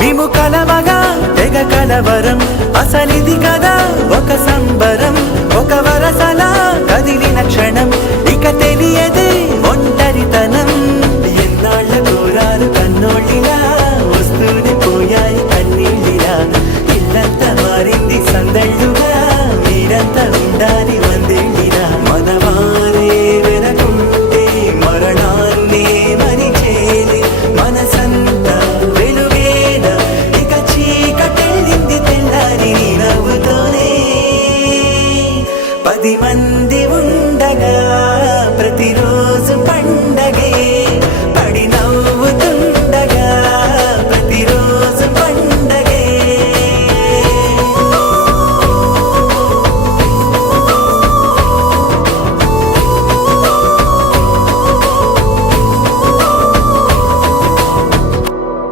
మేము కలవగా తెగ కలవరం అసలిది కదా ఒక సంబరం ఒక వరసలా కదిలిన క్షణం ఇక తెలియదే